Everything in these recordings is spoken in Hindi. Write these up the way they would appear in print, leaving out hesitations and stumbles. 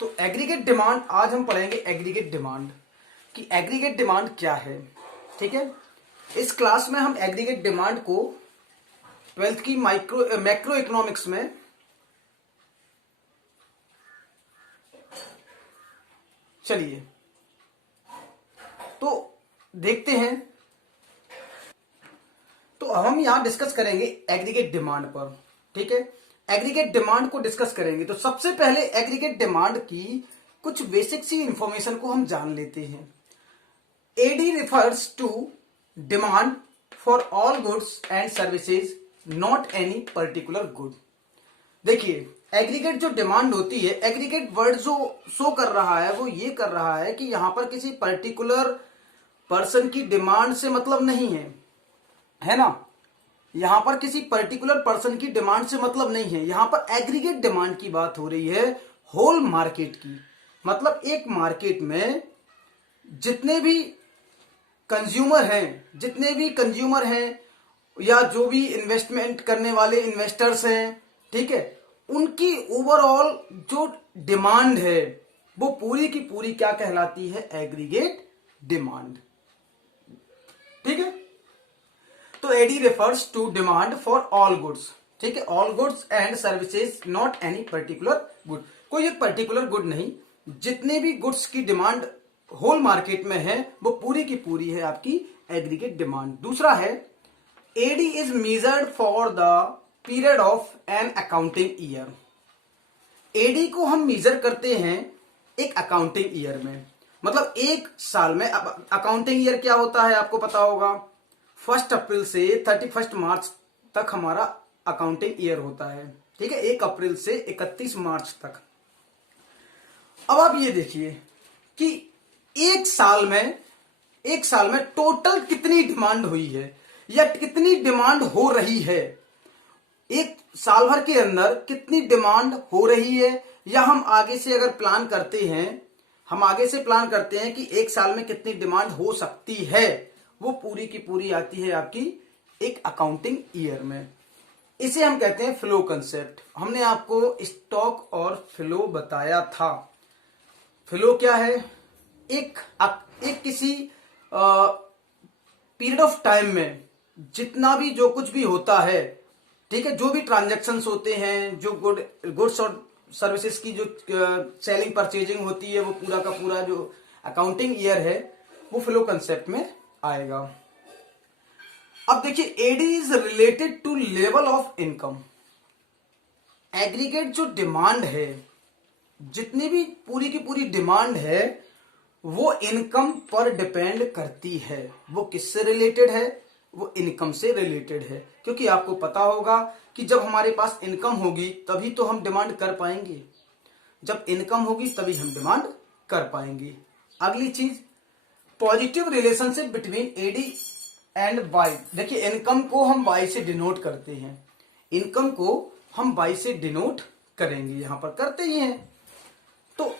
तो एग्रीगेट डिमांड, आज हम पढ़ेंगे एग्रीगेट डिमांड कि एग्रीगेट डिमांड क्या है। ठीक है, इस क्लास में हम एग्रीगेट डिमांड को 12th की मैक्रो इकोनॉमिक्स में चलिए तो देखते हैं। तो हम यहां डिस्कस करेंगे एग्रीगेट डिमांड पर। ठीक है, एग्रीगेट डिमांड को डिस्कस करेंगे। तो सबसे पहले एग्रीगेट डिमांड की कुछ बेसिक सी इंफॉर्मेशन को हम जान लेते हैं। AD refers to demand for all goods and services, not any particular good. देखिए, एग्रीगेट जो डिमांड होती है, एग्रीगेट वर्ड जो शो कर रहा है वो ये कर रहा है कि यहां पर किसी पर्टिकुलर पर्सन की डिमांड से मतलब नहीं है ना। यहां पर किसी पर्टिकुलर पर्सन की डिमांड से मतलब नहीं है, यहां पर एग्रीगेट डिमांड की बात हो रही है, होल मार्केट की। मतलब एक मार्केट में जितने भी कंज्यूमर हैं या जो भी इन्वेस्टमेंट करने वाले इन्वेस्टर्स हैं, ठीक है, उनकी ओवरऑल जो डिमांड है वो पूरी की पूरी क्या कहलाती है, एग्रीगेट डिमांड। ठीक है, तो AD refers to demand for all goods. ठीक है, all goods and services, not any particular good. कोई एक पर्टिकुलर गुड नहीं, जितने भी गुड्स की डिमांड होल मार्केट में है वो पूरी की पूरी है आपकी एग्रीगेट डिमांड। दूसरा है, AD is measured for the period of an accounting year. AD को हम मेजर करते हैं एक अकाउंटिंग ईयर में, मतलब एक साल में। अब अकाउंटिंग ईयर क्या होता है आपको पता होगा, 1 अप्रैल से 31 मार्च तक हमारा अकाउंटिंग ईयर होता है। ठीक है, 1 अप्रैल से 31 मार्च तक। अब आप ये देखिए कि एक साल में टोटल कितनी डिमांड हुई है या कितनी डिमांड हो रही है। एक साल भर के अंदर कितनी डिमांड हो रही है, या हम आगे से अगर प्लान करते हैं कि एक साल में कितनी डिमांड हो सकती है, वो पूरी की पूरी आती है आपकी एक अकाउंटिंग ईयर में। इसे हम कहते हैं फ्लो कंसेप्ट। हमने आपको स्टॉक और फ्लो बताया था। फ्लो क्या है, एक किसी पीरियड ऑफ टाइम में जितना भी जो कुछ भी होता है, ठीक है, जो भी ट्रांजैक्शंस होते हैं, जो गुड्स और सर्विसेज की जो सेलिंग परचेजिंग होती है, वो पूरा का पूरा जो अकाउंटिंग ईयर है वो फ्लो कंसेप्ट में आएगा। अब देखिए, AD is related to level of income. Aggregate जो डिमांड है, जितनी भी पूरी की पूरी डिमांड है, वो इनकम पर डिपेंड करती है। वो किससे रिलेटेड है, वो इनकम से रिलेटेड है। क्योंकि आपको पता होगा कि जब हमारे पास इनकम होगी तभी तो हम डिमांड कर पाएंगे, जब इनकम होगी तभी हम डिमांड कर पाएंगे। अगली चीज, positive relationship between AD and Y. देखिए, इनकम को हम वाई से डिनोट करते हैं, इनकम को हम वाई से डिनोट करेंगे, यहां पर करते ही हैं। तो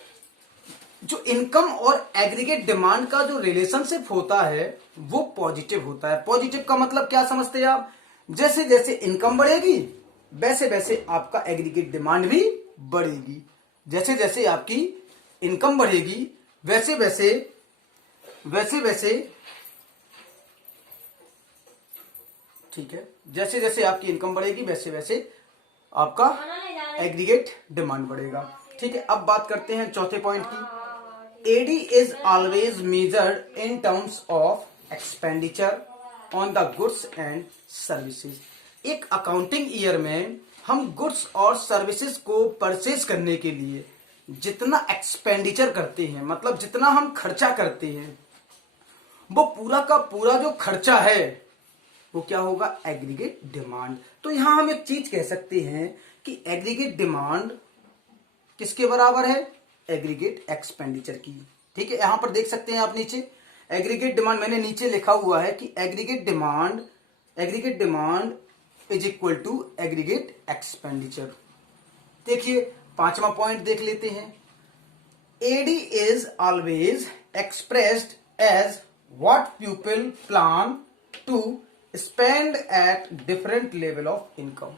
जो इनकम और एग्रीगेट डिमांड का जो रिलेशनशिप होता है वो पॉजिटिव होता है। पॉजिटिव का मतलब क्या समझते हैं आप, जैसे जैसे इनकम बढ़ेगी वैसे वैसे आपका एग्रीगेट डिमांड भी बढ़ेगी। जैसे जैसे आपकी इनकम बढ़ेगी वैसे वैसे ठीक है, जैसे जैसे आपकी इनकम बढ़ेगी वैसे वैसे आपका एग्रीगेट डिमांड बढ़ेगा। ठीक है, अब बात करते हैं चौथे पॉइंट की। AD is always measured in terms of expenditure on the goods and services. एक अकाउंटिंग ईयर में हम गुड्स और सर्विसेज को परचेज करने के लिए जितना एक्सपेंडिचर करते हैं, मतलब जितना हम खर्चा करते हैं, वो पूरा का पूरा जो खर्चा है वो क्या होगा, एग्रीगेट डिमांड। तो यहां हम एक चीज कह सकते हैं कि एग्रीगेट डिमांड किसके बराबर है, एग्रीगेट एक्सपेंडिचर की। ठीक है, यहां पर देख सकते हैं आप नीचे एग्रीगेट डिमांड मैंने नीचे लिखा हुआ है कि aggregate demand is equal to aggregate expenditure. देखिए, 5वां पॉइंट देख लेते हैं। AD is always expressed as what people plan to spend at different level of income.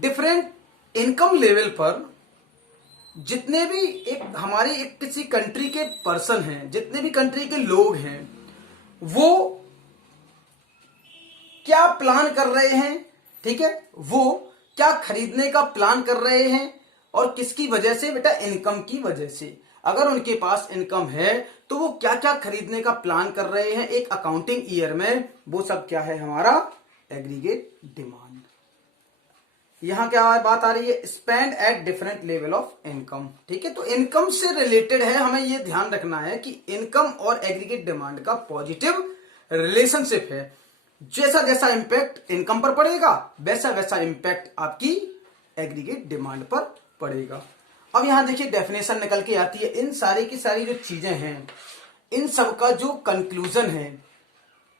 Different income level पर जितने भी हमारे किसी कंट्री के पर्सन हैं, जितने भी कंट्री के लोग हैं, वो क्या प्लान कर रहे हैं, ठीक है, वो क्या खरीदने का प्लान कर रहे हैं और किसकी वजह से? बेटा इनकम की वजह से। अगर उनके पास इनकम है तो वो क्या क्या खरीदने का प्लान कर रहे हैं एक अकाउंटिंग ईयर में, वो सब क्या है? हमारा एग्रीगेट डिमांड। यहां क्या बात आ रही है? Spend at different level of income. ठीक है, तो इनकम से रिलेटेड है, हमें यह ध्यान रखना है कि इनकम और एग्रीगेट डिमांड का पॉजिटिव रिलेशनशिप है। जैसा जैसा इंपैक्ट इनकम पर पड़ेगा वैसा वैसा इंपैक्ट आपकी एग्रीगेट डिमांड पर पड़ेगा। अब यहां देखिए डेफिनेशन निकल के आती है। इन सारी की सारी जो चीजें हैं, इन सब का जो कंक्लूजन है,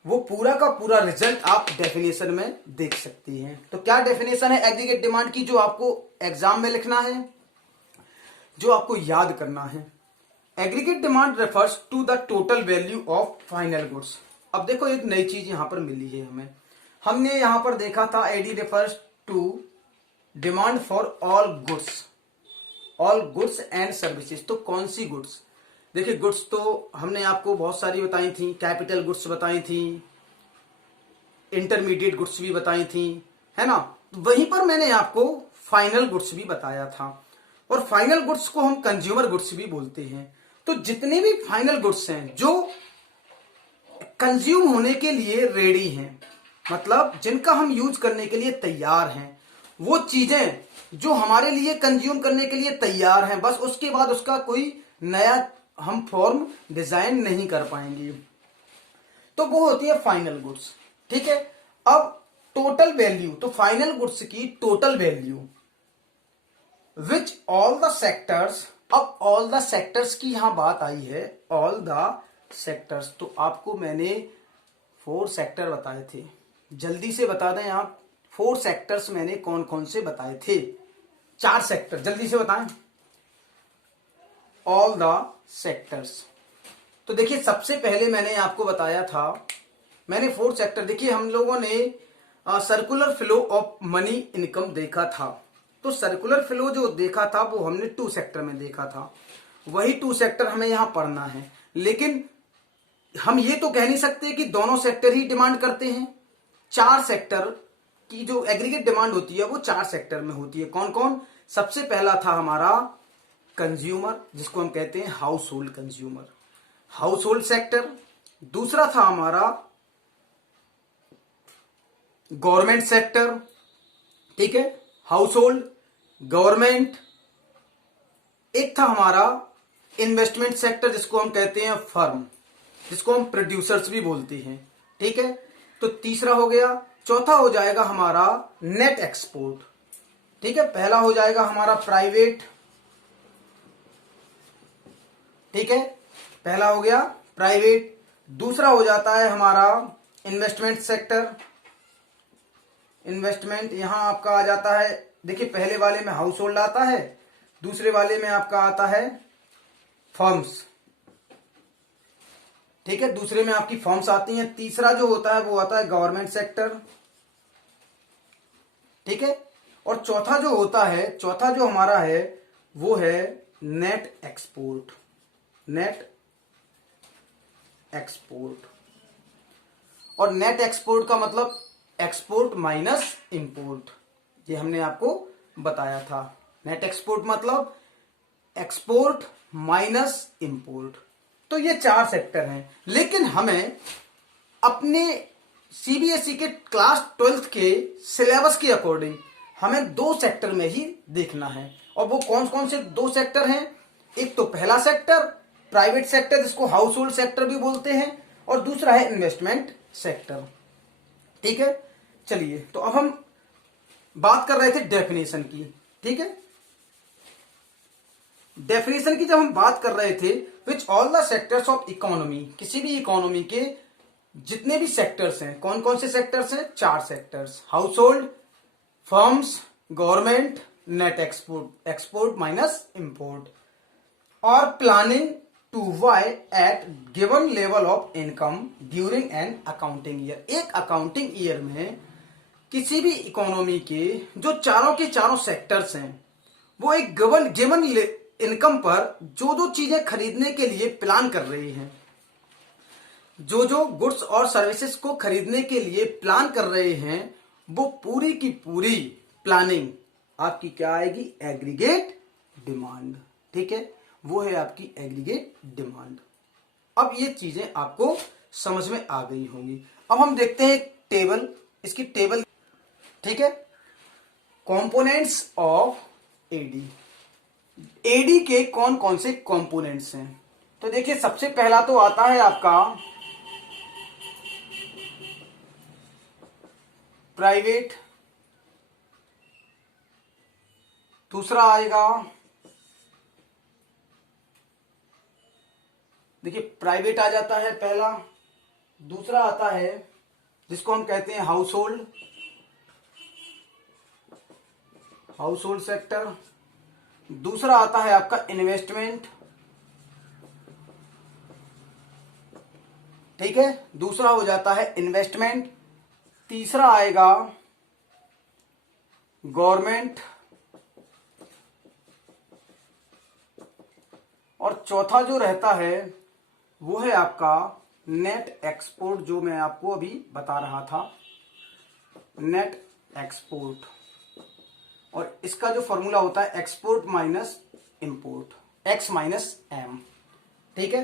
वो पूरा का पूरा रिजल्ट आप डेफिनेशन में देख सकती हैं। तो क्या डेफिनेशन है एग्रीगेट डिमांड की, जो आपको एग्जाम में लिखना है, जो आपको याद करना है? Aggregate demand refers to the total value of final goods. अब देखो एक नई चीज यहां पर मिली है हमें। हमने यहां पर देखा था AD refers to demand for all goods and services. तो कौन सी गुड्स? देखिए गुड्स तो हमने आपको बहुत सारी बताई थी, कैपिटल गुड्स बताई थी, इंटरमीडिएट गुड्स भी बताई थी, है ना। वहीं पर मैंने आपको फाइनल गुड्स भी बताया था, और फाइनल गुड्स को हम कंज्यूमर गुड्स भी बोलते हैं। तो जितने भी फाइनल गुड्स हैं जो कंज्यूम होने के लिए रेडी हैं, मतलब जिनका हम यूज करने के लिए तैयार हैं, वो चीजें जो हमारे लिए कंज्यूम करने के लिए तैयार हैं, बस उसके बाद उसका कोई नया हम फॉर्म डिजाइन नहीं कर पाएंगे, तो वो होती है फाइनल गुड्स। ठीक है, अब टोटल वैल्यू, तो फाइनल गुड्स की total value which all the sectors. अब ऑल द सेक्टर्स की यहां बात आई है, ऑल द सेक्टर्स। तो आपको मैंने 4 सेक्टर बताए थे, जल्दी से बता दें आप, 4 सेक्टर्स मैंने कौन कौन से बताए थे? 4 सेक्टर जल्दी से बताएं। ऑल द सेक्टर्स, तो देखिए सबसे पहले मैंने आपको बताया था, मैंने 4 सेक्टर, देखिए हम लोगों ने circular flow of money income देखा था। तो सर्कुलर फ्लो जो देखा था वो हमने 2 सेक्टर में देखा था, वही 2 सेक्टर हमें यहां पढ़ना है। लेकिन हम ये तो कह नहीं सकते कि दोनों सेक्टर ही डिमांड करते हैं। 4 सेक्टर की जो एग्रीगेट डिमांड होती है वो 4 सेक्टर में होती है। कौन कौन? सबसे पहला था हमारा कंज्यूमर, जिसको हम कहते हैं house hold consumer, house hold sector. दूसरा था हमारा गवर्नमेंट सेक्टर, ठीक है, हाउस होल्ड गवर्नमेंट। एक था हमारा इन्वेस्टमेंट सेक्टर, जिसको हम कहते हैं फर्म, जिसको हम प्रोड्यूसर्स भी बोलते हैं। ठीक है, तो तीसरा हो गया। चौथा हो जाएगा हमारा नेट एक्सपोर्ट। ठीक है, पहला हो जाएगा हमारा प्राइवेट, ठीक है, पहला हो गया प्राइवेट। दूसरा हो जाता है हमारा इन्वेस्टमेंट सेक्टर, इन्वेस्टमेंट यहां आपका आ जाता है, देखिए पहले वाले में हाउस होल्ड आता है, दूसरे वाले में आपका आता है फर्म्स। ठीक है, दूसरे में आपकी फर्म्स आती हैं। तीसरा जो होता है वो आता है गवर्नमेंट सेक्टर। ठीक है, और चौथा जो होता है, चौथा जो हमारा है वो है नेट एक्सपोर्ट, नेट एक्सपोर्ट। और नेट एक्सपोर्ट का मतलब एक्सपोर्ट माइनस इंपोर्ट, ये हमने आपको बताया था। नेट एक्सपोर्ट मतलब एक्सपोर्ट माइनस इंपोर्ट। तो ये 4 सेक्टर हैं, लेकिन हमें अपने सीबीएसई के क्लास 12th के सिलेबस के अकॉर्डिंग हमें 2 सेक्टर में ही देखना है। और वो कौन कौन से 2 सेक्टर हैं? एक तो पहला सेक्टर प्राइवेट सेक्टर, जिसको हाउस होल्ड सेक्टर भी बोलते हैं, और दूसरा है इन्वेस्टमेंट सेक्टर। ठीक है, चलिए तो अब हम बात कर रहे थे डेफिनेशन की। ठीक है, डेफिनेशन की जब हम बात कर रहे थे, which all the sectors of economy, किसी भी इकोनॉमी के जितने भी सेक्टर्स हैं, कौन कौन से सेक्टर्स हैं? 4 sectors, household, firms, government, net export, export minus import, और planning to buy at given level of income during an accounting year. एक अकाउंटिंग ईयर में किसी भी इकोनॉमी के जो चारों के चारों सेक्टर्स हैं, वो एक गिवन इनकम पर जो जो चीजें खरीदने के लिए प्लान कर रही हैं, जो जो गुड्स और सर्विसेज को खरीदने के लिए प्लान कर रहे हैं, वो पूरी की पूरी प्लानिंग आपकी क्या आएगी? Aggregate demand. ठीक है, वो है आपकी एग्रीगेट डिमांड। अब ये चीजें आपको समझ में आ गई होंगी। अब हम देखते हैं टेबल, इसकी टेबल। ठीक है, कंपोनेंट्स ऑफ एडी। एडी के कौन कौन से कंपोनेंट्स हैं? तो देखिए, सबसे पहला तो आता है आपका प्राइवेट, दूसरा आएगा, देखिए प्राइवेट आ जाता है पहला, दूसरा आता है जिसको हम कहते हैं हाउस होल्ड सेक्टर, दूसरा आता है आपका इन्वेस्टमेंट। ठीक है, दूसरा हो जाता है इन्वेस्टमेंट, तीसरा आएगा गवर्नमेंट, और चौथा जो रहता है वो है आपका नेट एक्सपोर्ट, जो मैं आपको अभी बता रहा था, नेट एक्सपोर्ट। और इसका जो फॉर्मूला होता है export minus import, X minus M. ठीक है,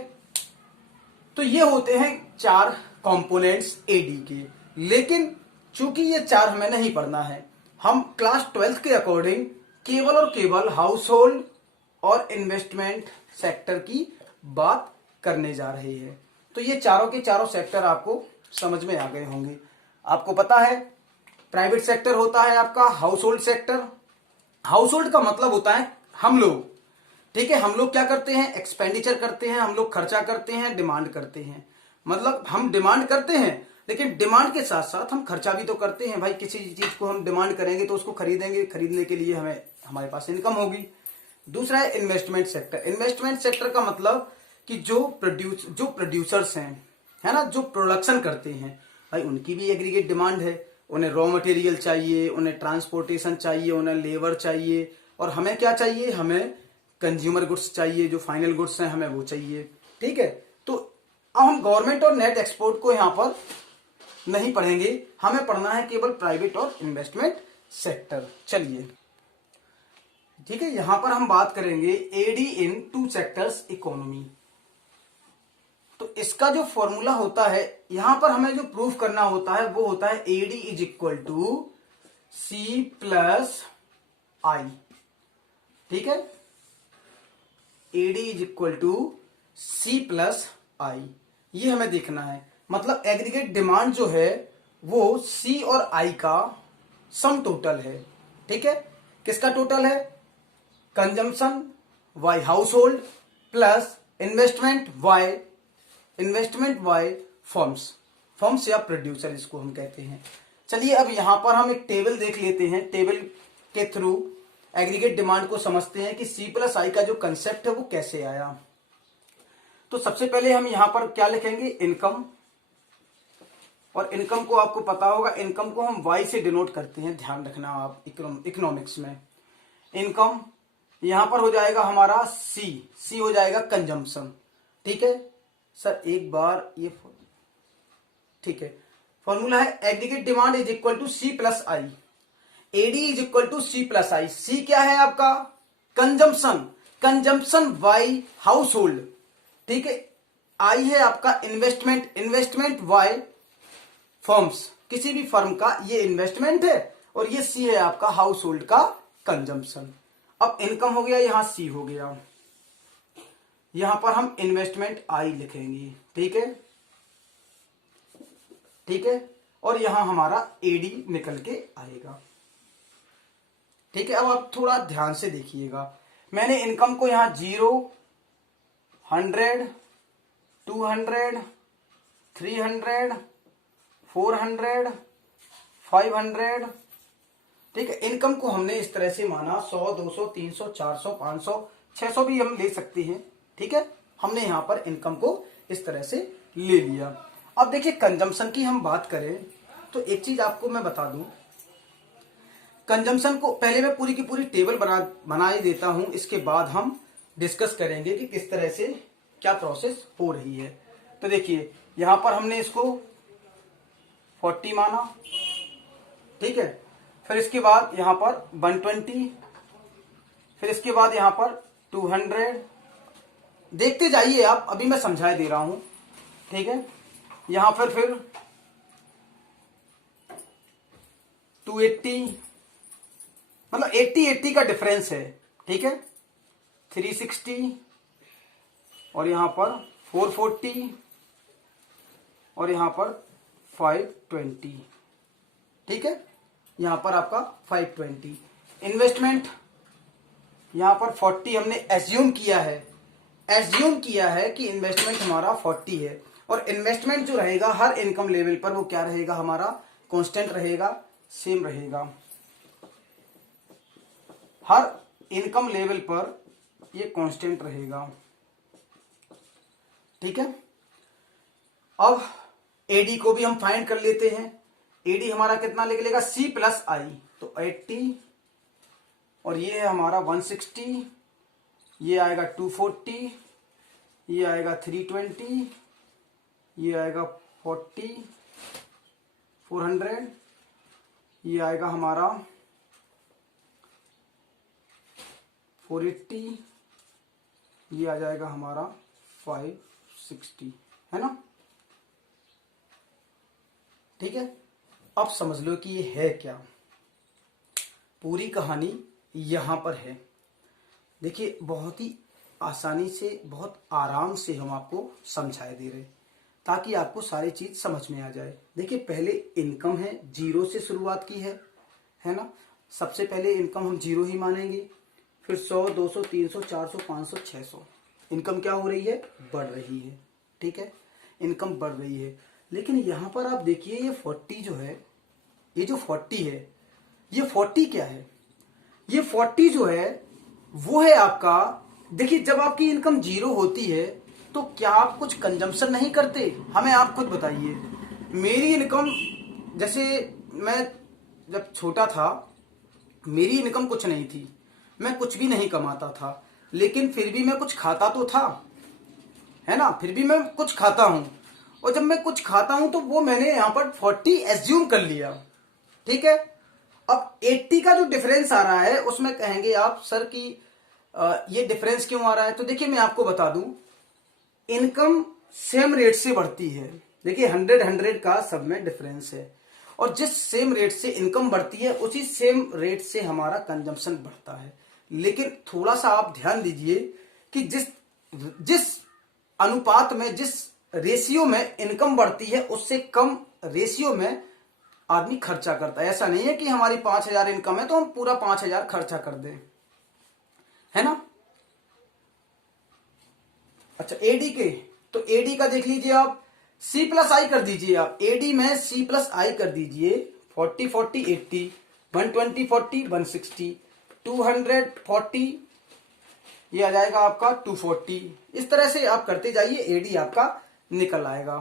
तो ये होते हैं 4 कंपोनेंट्स एडी के। लेकिन चूंकि ये 4 हमें नहीं पढ़ना है, हम क्लास 12th के अकॉर्डिंग केवल और केवल हाउस होल्ड और इन्वेस्टमेंट सेक्टर की बात करने जा रहे हैं। तो ये चारों के चारों सेक्टर आपको समझ में आ गए होंगे। आपको पता है प्राइवेट सेक्टर होता है आपका house hold sector. House hold का मतलब होता है हम लोग। ठीक है, हम लोग क्या करते हैं? एक्सपेंडिचर करते हैं, हम लोग खर्चा करते हैं, डिमांड करते हैं। मतलब हम डिमांड करते हैं, लेकिन डिमांड के साथ साथ हम खर्चा भी तो करते हैं। भाई किसी चीज को हम डिमांड करेंगे तो उसको खरीदेंगे, खरीदने के लिए हमें हमारे पास इनकम होगी। दूसरा है इन्वेस्टमेंट सेक्टर। इन्वेस्टमेंट सेक्टर का मतलब कि जो प्रोड्यूसर्स हैं, है ना, जो प्रोडक्शन करते हैं, भाई उनकी भी एग्रीगेट डिमांड है। उन्हें रॉ मटेरियल चाहिए, उन्हें ट्रांसपोर्टेशन चाहिए, उन्हें लेबर चाहिए, और हमें क्या चाहिए? हमें कंज्यूमर गुड्स चाहिए, जो फाइनल गुड्स हैं हमें वो चाहिए। ठीक है, तो अब हम गवर्नमेंट और नेट एक्सपोर्ट को यहां पर नहीं पढ़ेंगे, हमें पढ़ना है केवल प्राइवेट और इन्वेस्टमेंट सेक्टर। चलिए, ठीक है, यहां पर हम बात करेंगे एडी इन 2 सेक्टर्स इकोनॉमी। तो इसका जो फॉर्मूला होता है, यहां पर हमें जो प्रूफ करना होता है वो होता है AD is equal to C plus I. ठीक है, AD is equal to C plus I, ये हमें देखना है। मतलब एग्रीगेट डिमांड जो है वो सी और आई का सम टोटल है। ठीक है, किसका टोटल है? Consumption by household plus investment by firms या प्रोड्यूसर जिसको हम कहते हैं। चलिए, अब यहां पर हम एक टेबल देख लेते हैं। टेबल के थ्रू एग्रीगेट डिमांड को समझते हैं कि सी प्लस आई का जो कंसेप्ट है वो कैसे आया। तो सबसे पहले हम यहां पर क्या लिखेंगे? इनकम। और इनकम को आपको पता होगा, इनकम को हम वाई से डिनोट करते हैं, ध्यान रखना आप इकोनॉमिक्स में। इनकम यहां पर हो जाएगा हमारा सी हो जाएगा कंजम्पशन। ठीक है सर, एक बार ये ठीक है, फॉर्मूला है aggregate demand is equal to C plus I, AD is equal to C plus I. C क्या है आपका? Consumption by household. ठीक है, आई है आपका इन्वेस्टमेंट वाई फर्म्स, किसी भी फर्म का ये इन्वेस्टमेंट है, और ये सी है आपका हाउस होल्ड का कंजम्पशन। अब इनकम हो गया, यहां सी हो गया, यहां पर हम इन्वेस्टमेंट आई लिखेंगे। ठीक है, ठीक है, और यहां हमारा एडी निकल के आएगा। ठीक है, अब आप थोड़ा ध्यान से देखिएगा, मैंने इनकम को यहां 0, 100, 200, 300, 400, 500। ठीक है, इनकम को हमने इस तरह से माना 100, 200, 300, 400, 500, 600 भी हम ले सकते हैं। ठीक है, हमने यहां पर इनकम को इस तरह से ले लिया। अब देखिए, कंजम्पशन की हम बात करें तो एक चीज आपको मैं बता दूं, कंजम्पशन को पहले मैं पूरी की पूरी टेबल बना ही देता हूं, इसके बाद हम डिस्कस करेंगे कि किस तरह से क्या प्रोसेस हो रही है। तो देखिए यहां पर हमने इसको 40 माना, ठीक है। फिर इसके बाद यहां पर 120, फिर इसके बाद यहां पर 200। देखते जाइए आप, अभी मैं समझाए दे रहा हूं, ठीक है। यहां पर फिर 280, मतलब 80 का डिफरेंस है, ठीक है। 360 और यहां पर 440 और यहां पर 520, ठीक है। यहां पर आपका 520 इन्वेस्टमेंट, यहां पर 40 हमने एज्यूम किया है कि इन्वेस्टमेंट हमारा 40 है। और इन्वेस्टमेंट जो रहेगा हर इनकम लेवल पर वो क्या रहेगा, हमारा कांस्टेंट रहेगा, सेम रहेगा। हर इनकम लेवल पर ये कांस्टेंट रहेगा, ठीक है। अब एडी को भी हम फाइंड कर लेते हैं। एडी हमारा कितना निकलेगा, सी प्लस आई, तो 80 और ये है हमारा 160, ये आएगा 240, ये आएगा 320, ये आएगा 40, 400, ये आएगा हमारा 480, ये आ जाएगा हमारा 560, है ना, ठीक है। अब समझ लो कि ये है क्या, पूरी कहानी यहां पर है। देखिए बहुत ही आसानी से, बहुत आराम से हम आपको समझाए दे रहे ताकि आपको सारी चीज समझ में आ जाए। देखिए पहले इनकम है, जीरो से शुरुआत की है ना। सबसे पहले इनकम हम जीरो ही मानेंगे, फिर 100, 200, 300, 400, 500, 600। इनकम क्या हो रही है, बढ़ रही है, ठीक है, इनकम बढ़ रही है। लेकिन यहां पर आप देखिए ये 40 जो है, ये जो 40 है, ये 40 क्या है, ये 40 जो है वो है आपका, देखिए जब आपकी इनकम जीरो होती है तो क्या आप कुछ कंजम्पशन नहीं करते, हमें आप खुद बताइए। मेरी इनकम, जैसे मैं जब छोटा था मेरी इनकम कुछ नहीं थी, मैं कुछ भी नहीं कमाता था, लेकिन फिर भी मैं कुछ खाता तो था, है ना, फिर भी मैं कुछ खाता हूं। और जब मैं कुछ खाता हूं तो वो मैंने यहां पर 40 एज्यूम कर लिया, ठीक है। अब 80 का जो डिफरेंस आ रहा है उसमें कहेंगे आप सर कि ये डिफरेंस क्यों आ रहा है। तो देखिए मैं आपको बता दूं, इनकम सेम रेट से बढ़ती है। देखिए 100 का सब में डिफरेंस है, और जिस सेम रेट से इनकम बढ़ती है उसी सेम रेट से हमारा कंजम्पशन बढ़ता है। लेकिन थोड़ा सा आप ध्यान दीजिए कि जिस अनुपात में, जिस रेशियो में इनकम बढ़ती है उससे कम रेशियो में आदमी खर्चा करता है। ऐसा नहीं है कि हमारी 5,000 इनकम है तो हम पूरा 5,000 खर्चा कर दें, है ना। अच्छा एडी के, तो एडी का देख लीजिए आप, सी प्लस आई कर दीजिए आप, एडी में सी प्लस आई कर दीजिए। 40 40 80, 120 40 160, 200 40, ये आ जाएगा आपका 240। इस तरह से आप करते जाइए, एडी आपका निकल आएगा,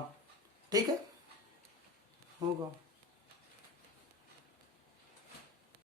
ठीक है, होगा।